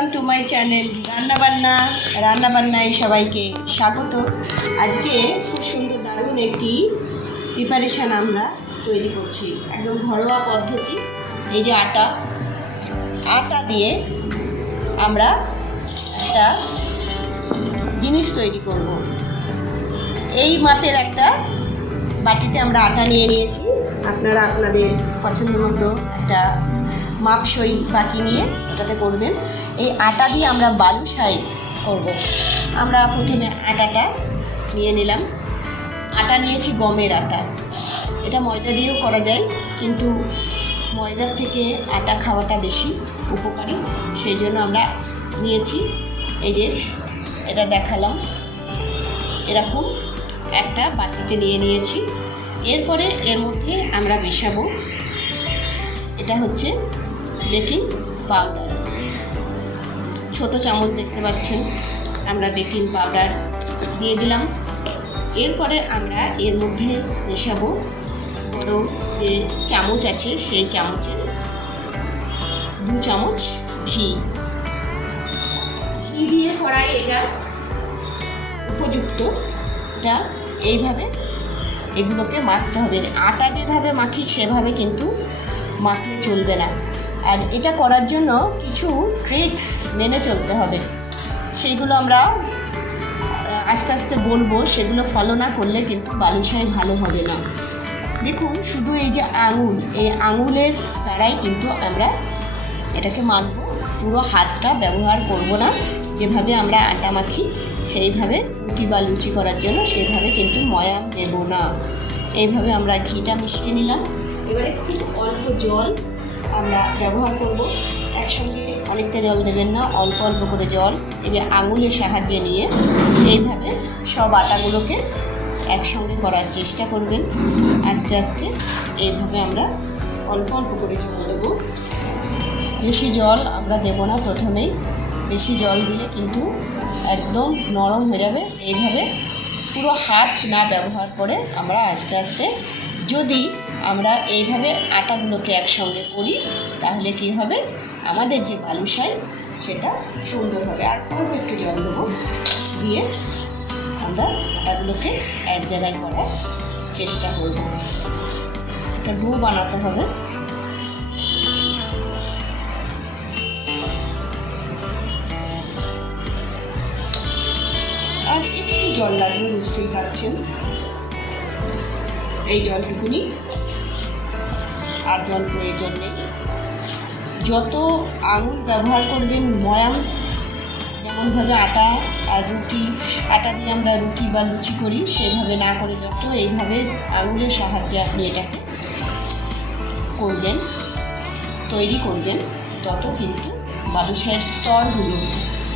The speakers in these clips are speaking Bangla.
ওয়েলকাম টু মাই চ্যানেল রান্না বান্নায় সবাইকে স্বাগত। আজকে খুব সুন্দর দারুণ একটি প্রিপারেশান আমরা তৈরি করছি, একদম ঘরোয়া পদ্ধতি। এই যে আটা দিয়ে আমরা একটা জিনিস তৈরি করব। এই মাপের একটা বাটিতে আমরা আটা নিয়ে নিয়েছি। আপনারা আপনাদের পছন্দ মতো একটা মাপসই বাটি নিয়ে ওটাতে করবেন। এই আটা দিয়ে আমরা বালুসাই করব। আমরা প্রথমে আটাটা নিয়ে নিলাম। আটা নিয়েছি গমের আটা। এটা ময়দা দিয়েও করা যায়, কিন্তু ময়দার থেকে আটা খাওয়াটা বেশি উপকারী, সেই জন্য আমরা নিয়েছি। এই যে এটা দেখালাম, এরকম একটা বাটিতে নিয়ে নিয়েছি। এরপরে এর মধ্যে আমরা মেশাবো, এটা হচ্ছে বেকিং পাউডার। ছোট চামচ দেখতে পাচ্ছেন, আমরা বেকিং পাউডার দিয়ে দিলাম। এরপরে আমরা এর মধ্যে মেশাবো বড় যে চামচ আছে সেই চামচের 2 চামচ ঘি দিয়ে করাই এটা উপযুক্ত। এটা এইভাবে এগুলোকে মাখতে হবে। আটা যেভাবে মাখি সেভাবে কিন্তু মাখলে চলবে না। আর এটা করার জন্য কিছু ট্রিক্স মেনে চলতে হবে, সেইগুলো আমরা আস্তে আস্তে বলবো। সেগুলো ফলো না করলে কিন্তু বালুসাই ভালো হবে না। দেখুন, শুধু এই যে এই আঙুলের দ্বারাই কিন্তু আমরা এটাকে মাখবো। পুরো হাতটা ব্যবহার করব না। যেভাবে আমরা আটা মাখি সেইভাবে রুটি বা লুচি করার জন্য সেইভাবে কিন্তু ময়াম দেব না। এইভাবে আমরা ঘিটা মিশিয়ে নিলাম। এবারে খুব অল্প জল আমরা ব্যবহার করব। একসঙ্গে অনেকটা জল দেবেন না, অল্প অল্প করে জল এই যে আঙুলের সাহায্যে নিয়ে এইভাবে সব আটাগুলোকে একসঙ্গে করার চেষ্টা করবেন। আস্তে আস্তে এইভাবে আমরা অল্প অল্প করে জল দেব। বেশি জল আমরা দেব না প্রথমেই। বেশি জল দিলে কিন্তু একদম নরম হয়ে যাবে। এইভাবে পুরো হাত না ব্যবহার করে আমরা আস্তে আস্তে, যদি আমরা এইভাবে আটাগুলোকে একসঙ্গে করি তাহলে কি হবে, আমাদের যে বালুসাই সেটা সুন্দর হবে। আর অল্প একটু জল দেবো, দিয়ে আমরা আটাগুলোকে এক জায়গায় করার চেষ্টা করব। একটা ডো বানাতে হবে। আর একটু জল লাগবে, বুঝতেই পারছেন। এই জলটুকুনি, আর জল প্রয়োজন নেই। যত আঙুল ব্যবহার করবেন ময়াম, যেমনভাবে আটা দিয়ে আমরা রুটি বা লুচি করি সেইভাবে না করে যত এইভাবে আঙুলের সাহায্যে আপনি এটাকে তৈরি করবেন, তত কিন্তু বালুসাইয়ের স্তরগুলো,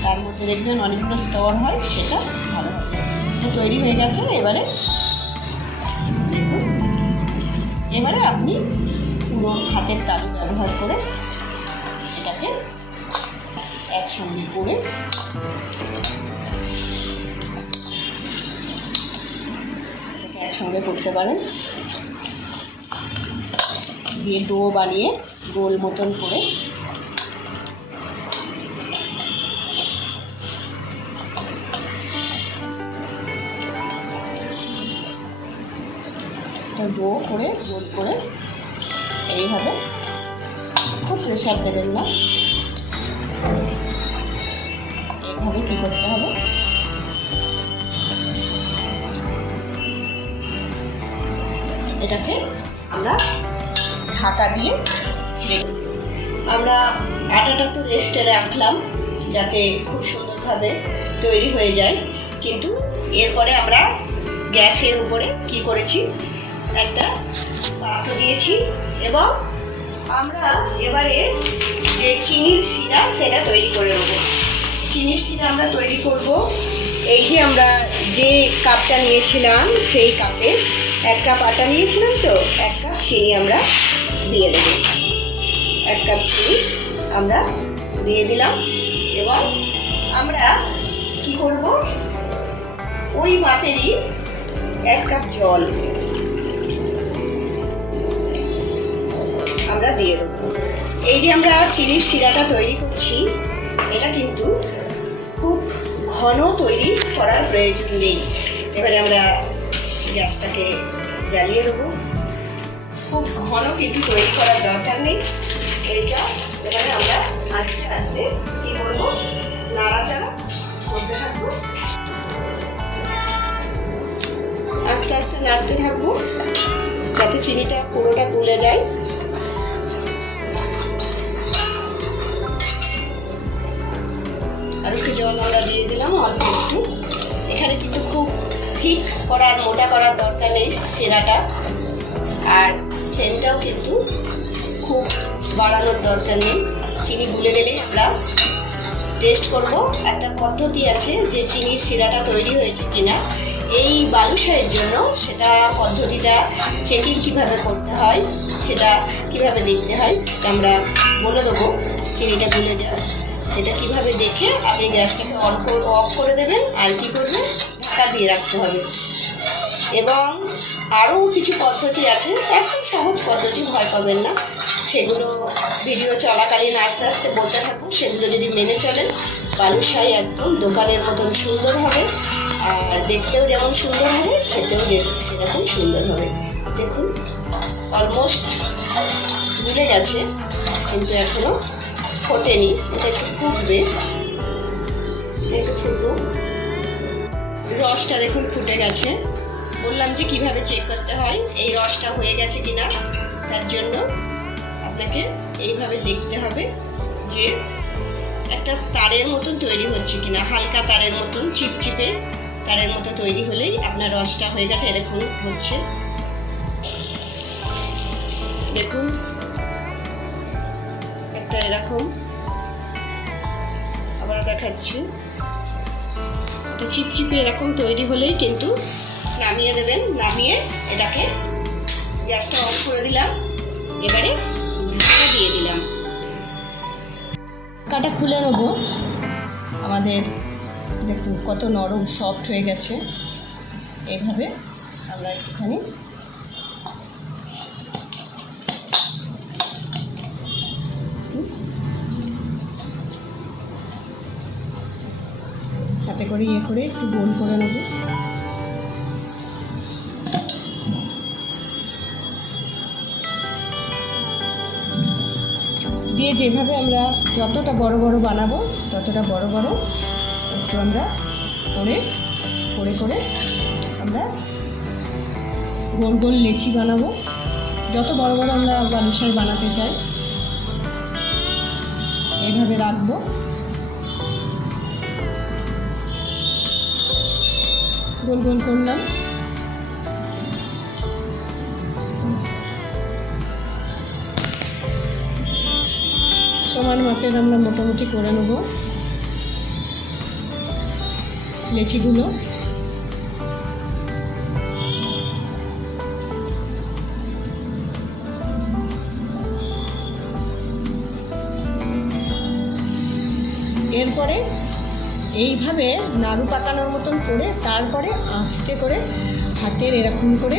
তার মধ্যে দেখবেন অনেকগুলো স্তর হয়, সেটা ভালো হবে। তো তৈরি হয়ে গেছে। এবারে আপনি পুরো হাতের তালু ব্যবহার করে এটাকে একসঙ্গে করে একসঙ্গে করতে পারেন। দিয়ে ডো বানিয়ে গোল মতন করে ডো করে গোল করে এইভাবে, খুব প্রেশার দেবেন না। এইভাবে কী করতে হবে, এটাকে আমরা ঢাকা দিয়ে আমরা আটাটা তো রেস্টে রাখলাম যাতে খুব সুন্দরভাবে তৈরি হয়ে যায়। কিন্তু এরপরে আমরা গ্যাসের উপরে কি করেছি, একটা পাত্র দিয়েছি এবং আমরা এবারে যে চিনির শিরা সেটা তৈরি করে নেব। চিনির শিরা আমরা তৈরি করব। এই যে আমরা যে কাপটা নিয়েছিলাম সেই কাপে 1 কাপ আটা নিয়েছিলাম, তো 1 কাপ চিনি আমরা দিয়ে দেব। 1 কাপ চিনি আমরা দিয়ে দিলাম। এবার আমরা কি করব, ওই মাপেরই 1 কাপ জল আমরা দিয়ে দেবো। এই যে আমরা চিনির শিরাটা তৈরি করছি, এটা কিন্তু খুব ঘন তৈরি করার প্রয়োজন নেই। এবারে আমরা গ্যাসটাকে জ্বালিয়ে দেবো। খুব ঘন কিন্তু তৈরি করার দরকার নেই। এইটা এবারে আমরা আস্তে আস্তে কী করবো, নাড়াচাড়া করতে থাকবো, আস্তে আস্তে নাড়তে থাকবো যাতে চিনিটা পুরোটা তুলে যায়। আর একটু জল আমরা দিয়ে দিলাম অল্প একটু। এখানে কিন্তু খুব ঠিক করার, মোটা করার দরকার নেই শিরাটা, আর সেন্টটাও কিন্তু খুব বাড়ানোর দরকার নেই। চিনি গুলে গেলেই আমরা টেস্ট করব। একটা পদ্ধতি আছে যে চিনির শিরাটা তৈরি হয়েছে কিনা এই বালুসাইয়ের জন্য, সেটা পদ্ধতিটা চেকিং কীভাবে করতে হয়, সেটা কিভাবে দেখতে হয় সেটা আমরা বলে দেবো। চিনিটা গুলে যায় সেটা কিভাবে দেখে আপনি গ্যাসটাকে অফ করে দেবেন, আর কি করবেন, ঢাকা দিয়ে রাখতে হবে। এবং আরও কিছু পদ্ধতি আছে, একদম সহজ পদ্ধতি, ভয় পাবেন না। সেগুলো ভিডিও চলাকালীন আস্তে আস্তে বলতে থাকুন। সেগুলো যদি মেনে চলেন, বালুসাই একদম দোকানের মতন সুন্দর হবে, আর দেখতেও যেমন সুন্দর হবে, খেতেও সেরকম সুন্দর হবে। দেখুন অলমোস্ট মিলে গেছে, কিন্তু এখনও ফোটেনি। এটা একটু ফুটবে, একটু ফুটুক। রসটা দেখুন ফুটে গেছে। বললাম যে কিভাবে চেক করতে হয় এই রসটা হয়ে গেছে কিনা। তার জন্য আপনাকে এইভাবে দেখতে হবে যে একটা তারের মতন তৈরি হচ্ছে কিনা, হালকা তারের মতন, চিপচিপে তারের মতো তৈরি হলেই আপনার রসটা হয়ে গেছে। দেখুন হচ্ছে, দেখুন একটা এরকম, আবার দেখাচ্ছি, তো চিপচিপে এরকম তৈরি হলেই কিন্তু নামিয়ে দেবেন। নামিয়ে এটাকে গ্যাসটা অফ করে দিলাম। এবারে ঢাকা দিয়ে দিলাম। ঢাকাটা খুলে নেব। আমাদের দেখুন কত নরম সফট হয়ে গেছে। এইভাবে আমরা একটুখানি হাতে করে করে একটু গোল করে নেব। দিয়ে যেভাবে আমরা যতটা বড় বড় বানাবো ততটা বড় বড় একটু আমরা করে করে করে আমরা গোল গোল লেচি বানাবো। যত বড় বড় আমরা বালুসাই বানাতে চাই এইভাবে রাখবো। গোল গোল করলাম। সমান মাপের আমরা মোটামুটি করে নেব লেচিগুলো। এরপরে এইভাবে নাড়ু পাকানোর মতন করে তারপরে আস্তে করে হাতের এরকম করে,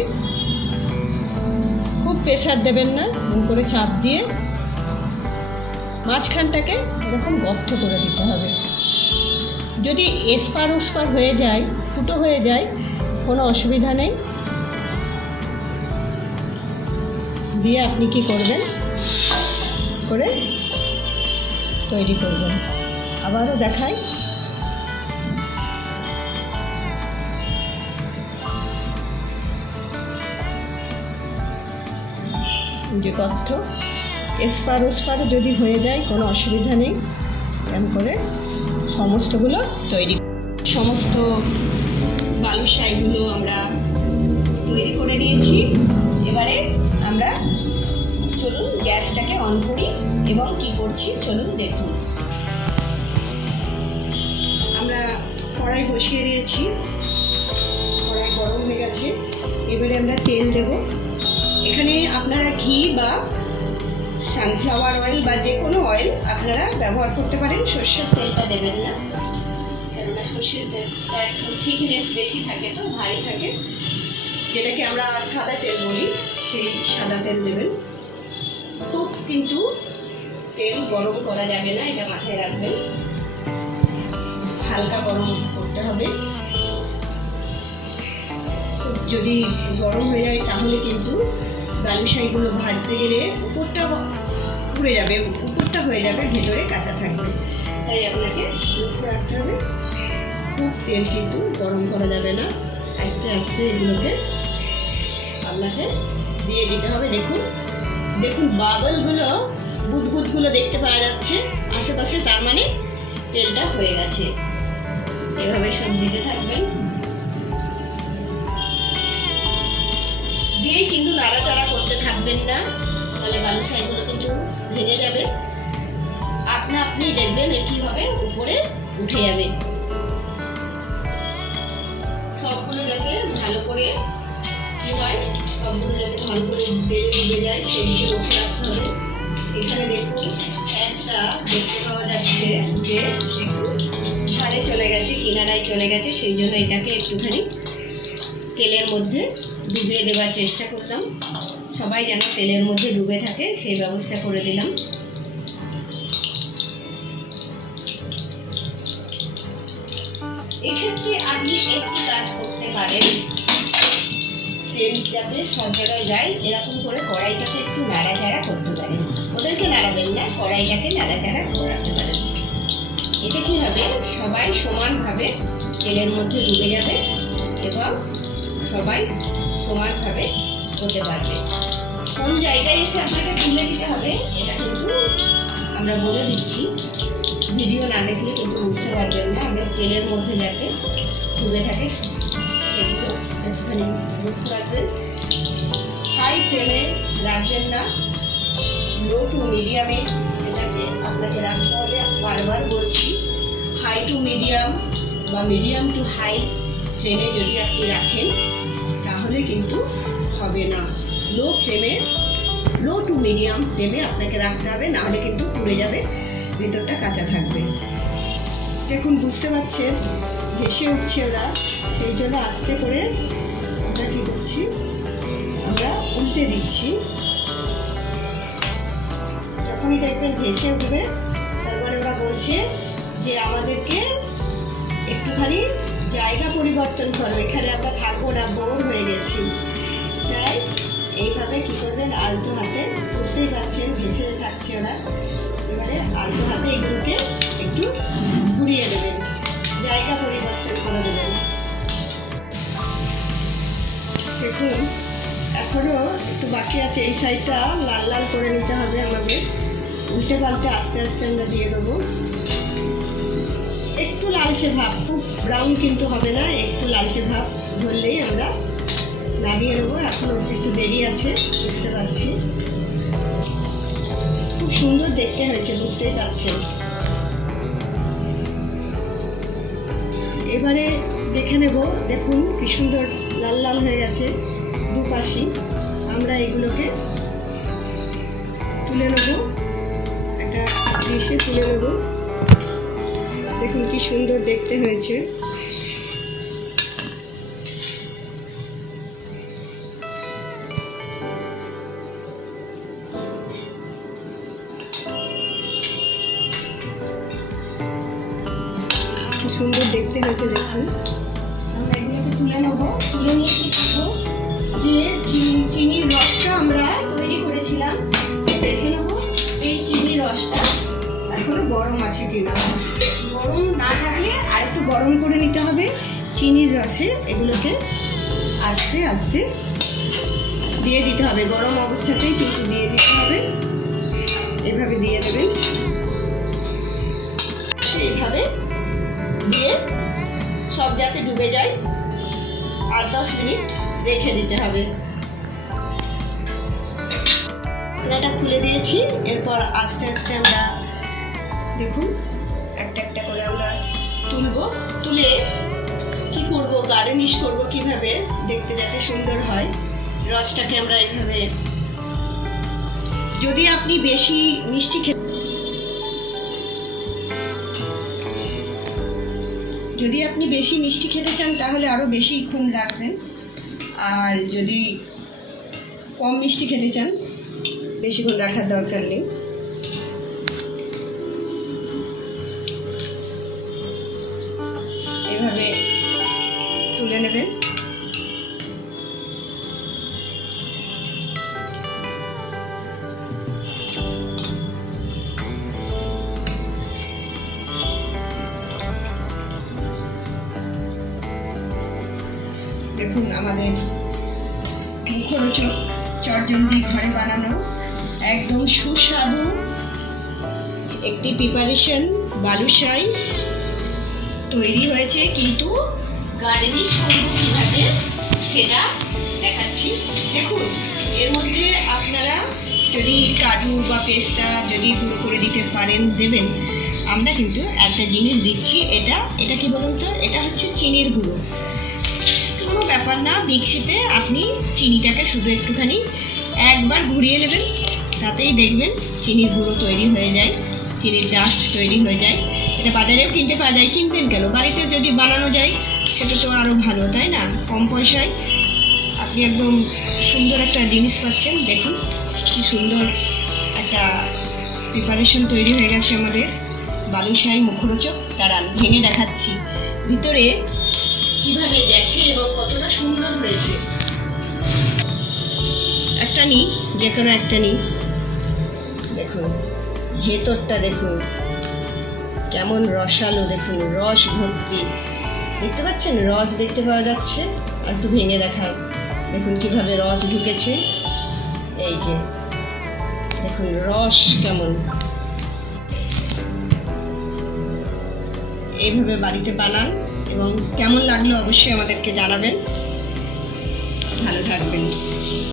খুব প্রেসার দেবেন না, এরকম করে চাপ দিয়ে মাঝখানটাকে এরকম গর্ত করে দিতে হবে। যদি এসপার ওসপার হয়ে যায়, ফুটো হয়ে যায়, কোনো অসুবিধা নেই। দিয়ে আপনি কি করবেন, করে তৈরি করবেন। আবারও দেখাই, যে গর্ত, এসপার ওসপার যদি হয়ে যায় কোনো অসুবিধা নেই। এরকম করে সমস্তগুলো তৈরি, সমস্ত বালুসাইগুলো আমরা তৈরি করে নিয়েছি। এবারে আমরা চলুন গ্যাসটাকে অন করি এবং কি করছি চলুন দেখুন। আমরা কড়াই বসিয়ে দিয়েছি, কড়াই গরম হয়ে গেছে। এবারে আমরা তেল দেব। এখানে আপনারা ঘি বা সানফ্লাওয়ার অয়েল বা যে কোনো অয়েল আপনারা ব্যবহার করতে পারেন। সর্ষের তেলটা দেবেন না, কেননা সর্ষের তেলটা একটু থিকনেস বেশি থাকে, তো ভারী থাকে, যেটাকে আমরা সাদা তেল বলি, সেই সাদা তেল দেবেন। খুব কিন্তু তেল গরম করা যাবে না, এটা মাথায় রাখবেন। হালকা গরম করতে হবে। যদি গরম হয়ে যায় তাহলে কিন্তু বালুশাইগুলো ভাজতে গেলে উপরটা পুড়ে যাবে, উপরটা হয়ে যাবে, ভেতরে কাঁচা থাকবে। তাই আপনাকে লক্ষ্য রাখতে হবে, খুব তেল কিন্তু গরম করা যাবে না। আস্তে আস্তে এগুলোকে আপনাকে দিয়ে দিতে হবে। দেখুন দেখুন বাবলগুলো, বুদবুদগুলো দেখতে পাওয়া যাচ্ছে আশেপাশে, তার মানে তেলটা হয়ে গেছে। এভাবে সব দিতে থাকবেন, দিয়েই কিন্তু নাড়াচাড়া করতে থাকবেন না, তাহলে বালুশাইগুলো কিন্তু ভেঙে যাবে। আপনি দেখবেন কি হবে, উপরে উঠে যাবে। সবগুলো যাতে ভালো করে কি হয়, সবগুলো যাতে ভালো করে তেল ডুবে যায় সেই দিকে লক্ষ্য রাখতে হবে। এখানে দেখুন একটা দেখতে পাওয়া যাচ্ছে যে একটু ধারে চলে গেছে, কিনারায় চলে গেছে, সেই জন্য এটাকে একটুখানি তেলের মধ্যে ডুবিয়ে দেওয়ার চেষ্টা করলাম। সবাই যেন তেলের মধ্যে ডুবে থাকে সেই ব্যবস্থা করে দিলাম। এক্ষেত্রে আপনি একটি কাজ করতে পারেন, তেল যাতে সব জায়গায় যায় এরকম করে কড়াইটাকে একটু নাড়াচাড়া করতে পারেন। ওদেরকে নাড়াবেন না, কড়াইটাকে নাড়াচাড়া করাতে পারেন। এতে কি হবে, সবাই সমানভাবে তেলের মধ্যে ডুবে যাবে এবং সবাই সমানভাবে হতে পারবে। কোন জায়গায় এসে আপনাকে তুলে দিতে হবে এটা কিন্তু আমরা বলে দিচ্ছি, ভিডিও না দেখলে কিন্তু বুঝতে পারবেন না। আমরা তেলের মধ্যে যাতে ডুবে থাকে সেগুলো একটুখানি লক্ষ্য রাখবেন। হাই ফ্লেমে রাখবেন না, লো টু মিডিয়ামে এটাকে আপনাকে রাখতে হবে। বারবার বলছি, হাই টু মিডিয়াম বা মিডিয়াম টু হাই ফ্লেমে যদি আপনি রাখেন তাহলে কিন্তু হবে না। লো ফ্লেমে, লো টু মিডিয়াম ফ্লেমে আপনাকে রাখতে হবে, নাহলে কিন্তু পুড়ে যাবে, ভেতরটা কাঁচা থাকবে। দেখুন বুঝতে পারছেন ভেসে উঠছে ওরা, সেই জন্য আস্তে করে আমরা কী করছি, আমরা উল্টে দিচ্ছি। যখনই দেখবেন ভেসে উঠবে তারপরে ওরা বলছে যে আমাদেরকে একটুখানি জায়গা পরিবর্তন করবে, এখানে আমরা থাকবো না, বোর হয়ে গেছি। তাই এইভাবে কী করবেন, আলতো হাতে, বুঝতেই পারছেন ভেসে থাকছে ওরা, এবারে আলতো হাতে এগুলোকে একটু ঘুরিয়ে দেবেন, জায়গা পরিবর্তন করে দেবেন। দেখুন এখনও একটু বাকি আছে, এই সাইডটা লাল লাল করে নিতে হবে আমাদের। উল্টে পাল্টে আস্তে আস্তে আমরা দিয়ে দেবো। একটু লালচে ভাব, খুব ব্রাউন কিন্তু হবে না, একটু লালচে ভাব ধরলেই আমরা নামিয়ে নেবো। এখনও একটু দেরি আছে, বুঝতে পারছি। খুব সুন্দর দেখতে হয়েছে, বুঝতেই পারছেন। এবারে দেখে নেব, দেখুন কি সুন্দর লাল লাল হয়ে গেছে দুপাশি। আমরা এগুলোকে তুলে নেব, একটা ডিশে তুলে নেব। দেখুন কি সুন্দর দেখতে হয়েছে। সুন্দর দেখতে হয়েছে, দেখুন। আমরা এগুলোকে তুলে নেব, তুলে নিয়ে কি করবো, যে চিনির রসটা আমরা তৈরি করেছিলাম দেখে নেব এই চিনির রসটা এখনো গরম আছে কিনা। গরম না থাকলে আর একটু গরম করে নিতে হবে। চিনির রসে এগুলোকে আস্তে আস্তে দিয়ে দিতে হবে, গরম অবস্থাতেই কিন্তু দিয়ে দিতে হবে। এভাবে দিয়ে দেবেন, সেইভাবে দিয়ে সব যাতে ডুবে যায়, আর 10 মিনিট রেখে দিতে হবে। এটা খুলে দিয়েছি, এরপর আস্তে আস্তে আমরা দেখুন একটা একটা করে আমরা তুলবো। তুলে কি করব, গার্নিশ করব কিভাবে দেখতে যাতে সুন্দর হয়। রসটাকে আমরা এইভাবে, যদি আপনি বেশি মিষ্টি খেতে চান তাহলে আরও বেশিক্ষণ রাখবেন, আর যদি কম মিষ্টি খেতে চান বেশিক্ষণ রাখার দরকার নেই। এইভাবে তুলে নেবেন। দেখুন আমাদের মুখরোচক চটজলদি ঘরে বানানো একদম সুস্বাদু একটি প্রিপারেশন বালুসাই তৈরি হয়েছে, কিন্তু গার্নিশ করব কীভাবে সেটা দেখাচ্ছি। দেখুন এর মধ্যে আপনারা যদি কাজু বা পেস্তা যদি গুঁড়ো করে দিতে পারেন দেবেন। আমরা কিন্তু একটা জিনিস দিচ্ছি, এটা কি বলুন তো, এটা হচ্ছে চিনির গুঁড়ো। কোনো ব্যাপার না, মিক্সিতে আপনি চিনিটাকে শুধু একটুখানি একবার ঘুরিয়ে নেবেন, তাতেই দেখবেন চিনির গুঁড়ো তৈরি হয়ে যায়, চিনির ডাস্ট তৈরি হয়ে যায়। এটা বাজারেও কিনতে পাওয়া যায়, কিনবেন কেন, বাড়িতে যদি বানানো যায় সেটা তো আরও ভালো, তাই না? কম পয়সায় আপনি একদম সুন্দর একটা জিনিস পাচ্ছেন। দেখুন কি সুন্দর একটা প্রিপারেশন তৈরি হয়ে গেছে আমাদের বালুসাই মুখরোচক। দাঁড়ান ভেঙে দেখাচ্ছি ভিতরে কিভাবে গেছে এবং কতটা সুন্দর হয়েছে। একটা নিই, যে কোনো একটা নিই। দেখুন ভেতরটা দেখুন কেমন রসালো, দেখুন রস ভর্তি, দেখতে পাচ্ছেন রস দেখতে পাওয়া যাচ্ছে। আর একটু ভেঙে দেখায়, দেখুন কিভাবে রস ঢুকেছে। এই যে দেখুন রস কেমন। এইভাবে বাড়িতে বানান এবং কেমন লাগলো অবশ্যই আমাদেরকে জানাবেন। ভালো থাকবেন।